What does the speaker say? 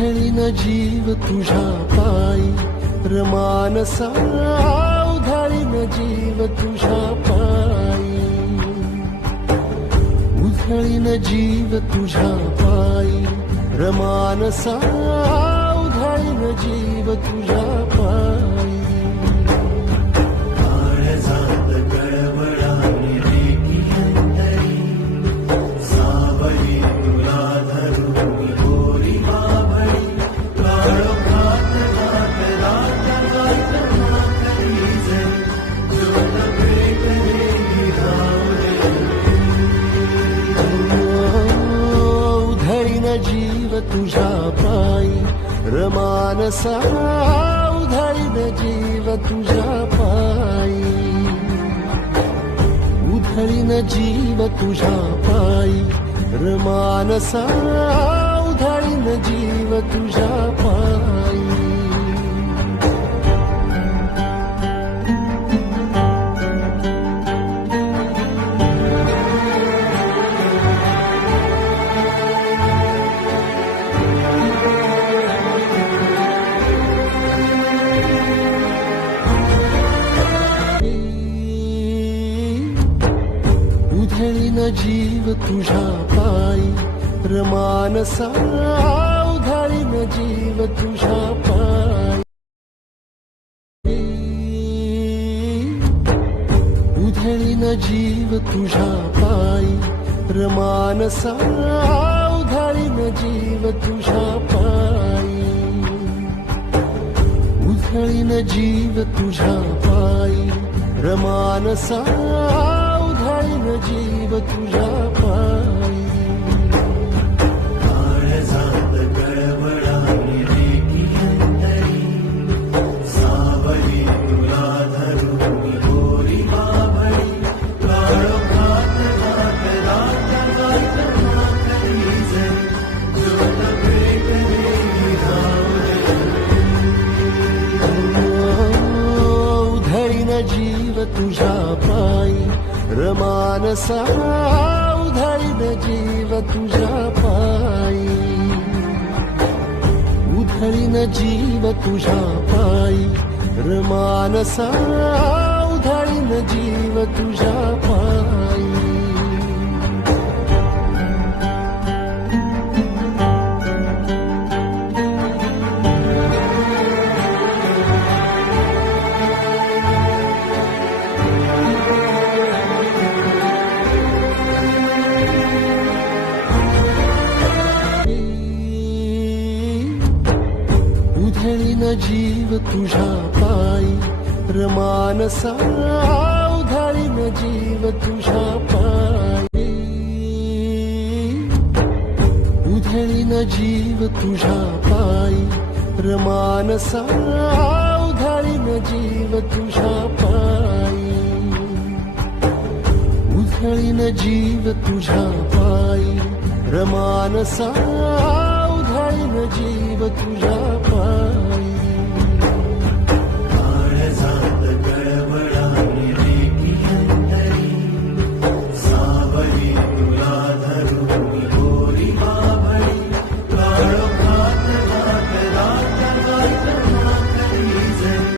उधळीन जीव तुझ्या पायी रमानसा उधळीन जीव तुझ्या पायी उधळीन जीव तुझ्या पायी रमानसा उधळीन जीव तुझ्या पायी काळजात कळवळाली रेती अंतरी सावली तुला धरून गोरी बाभळी काळोखात घात रात घात नाकरी जरी जोड भेटलेली धावले उधळीन जीव तुझ्या पायी रमानसा उधळीन जीव तुझ्या पायी उधळीन जीव तुझ्या पायी रमानसा उधळीन जीव तुझ्या पायी उधळीन जीव तुझ्या पायी रमानसा उधळीन जीव तुझ्या पायी उधळीन जीव तुझ्या पायी रमानसा उधळीन जीव तुझ्या पायी उधळीन जीव तुझ्या पायी रमानसा उधळीन जीव तुझ्या पायी काळजात कळवळाली रेती अंतरी सावली तुला धरून गोरी बाभळी काळोखात घात रात घात नाकरी जरी जोड भेटलेली धावले उधळीन जीव तुझ्या पायी रमानसा उधळीन जीव तुझ्या पायी उधळीन जीव तुझ्या पायी रमानसा उधळीन जीव तुझ्या पायी उधळीन जीव तुझ्या पायी रमानसा उधळीन जीव तुझ्या पायी उधळीन जीव तुझ्या पायी रमानसा उधळीन जीव तुझ्या पायी उधळीन जीव तुझ्या पायी रमानसा उधळीन जीव तुझ्या पायी